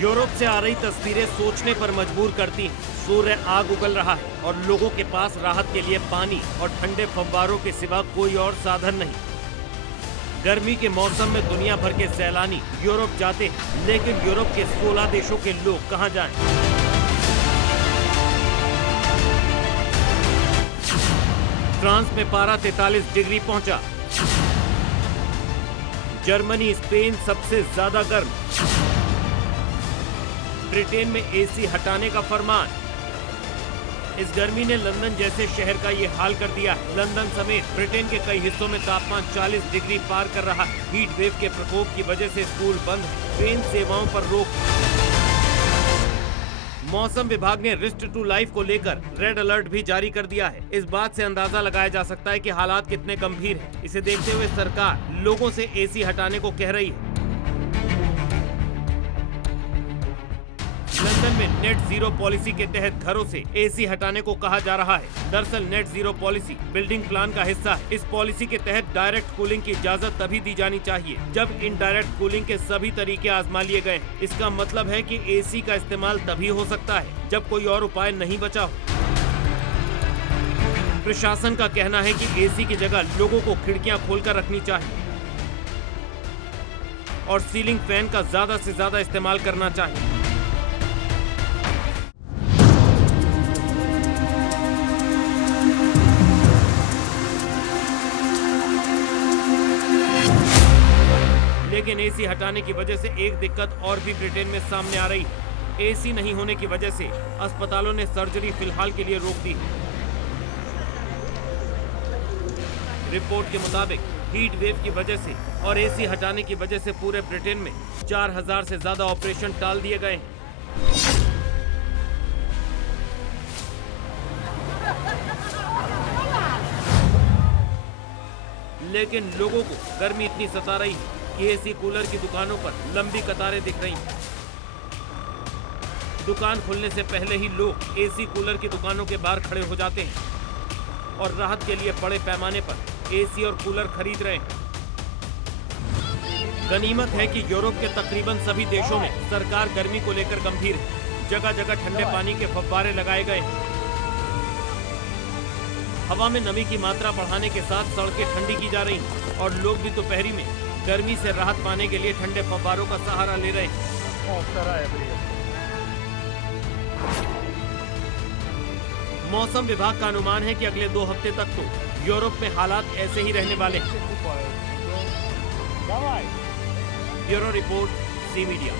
Europe से आ रही तस्वीरें सोचने पर मजबूर करती हैं। सूर्य आग उगल रहा है और लोगों के पास राहत के लिए पानी और ठंडे फव्वारों के सिवा कोई और साधन नहीं। गर्मी के मौसम में दुनिया भर के सैलानी यूरोप जाते हैं, लेकिन यूरोप के 16 देशों के लोग कहां जाएं? फ्रांस में पारा 43 डिग्री पहुंचा। जर्मनी स्पेन सबसे ज्यादा गर्म। ब्रिटेन में एसी हटाने का फरमान। इस गर्मी ने लंदन जैसे शहर का ये हाल कर दिया है। लंदन समेत ब्रिटेन के कई हिस्सों में तापमान 40 डिग्री पार कर रहा है। हीट वेव के प्रकोप की वजह से स्कूल बंद है, ट्रेन सेवाओं पर रोक। मौसम विभाग ने रिस्ट टू लाइफ को लेकर रेड अलर्ट भी जारी कर दिया है। इस बात से अंदाजा लगाया जा सकता है कि हालात कितने गंभीर हैं। इसे देखते हुए सरकार लोगों से एसी हटाने को कह रही है। लंदन में नेट जीरो पॉलिसी के तहत घरों से एसी हटाने को कहा जा रहा है। दरअसल net zero policy building plan का हिस्सा है। इस पॉलिसी के तहत डायरेक्ट कूलिंग की इजाजत तभी दी जानी चाहिए जब इनडायरेक्ट कूलिंग के सभी तरीके आजमा लिए गए हैं। इसका मतलब है कि एसी का इस्तेमाल तभी हो सकता है जब कोई और उपाय नहीं बचा हो। प्रशासन का कहना है कि एसी की जगह लोगों को खिड़कियां खोलकर रखनी चाहिए और सीलिंग फैन का ज्यादा से ज्यादा इस्तेमाल करना चाहिए। लेकिन एसी हटाने की वजह से एक दिक्कत और भी ब्रिटेन में सामने आ रही है। एसी नहीं होने की वजह से अस्पतालों ने सर्जरी फिलहाल के लिए रोक दी। रिपोर्ट के मुताबिक हीट वेव की वजह से और एसी हटाने की वजह से पूरे ब्रिटेन में 4000 से ज्यादा ऑपरेशन टाल दिए गए हैं। लेकिन लोगों को गर्मी इतनी सता रही है कि एसी कूलर की दुकानों पर लंबी कतारें दिख रही हैं। दुकान खुलने से पहले ही लोग एसी कूलर की दुकानों के बाहर खड़े हो जाते हैं और राहत के लिए बड़े पैमाने पर एसी और कूलर खरीद रहे हैं। गनीमत है कि यूरोप के तकरीबन सभी देशों में सरकार गर्मी को लेकर गंभीर है। जगह जगह ठंडे पानी के फव्वारे लगाए गए हैं। हवा में नमी की मात्रा बढ़ाने के साथ सड़कें ठंडी की जा रही हैं और लोग भी दोपहरी में गर्मी से राहत पाने के लिए ठंडे फव्वारों का सहारा ले रहे हैं। मौसम विभाग का अनुमान है कि अगले 2 हफ्ते तक तो यूरोप में हालात ऐसे ही रहने वाले हैं। ब्यूरो रिपोर्ट, ज़ी मीडिया।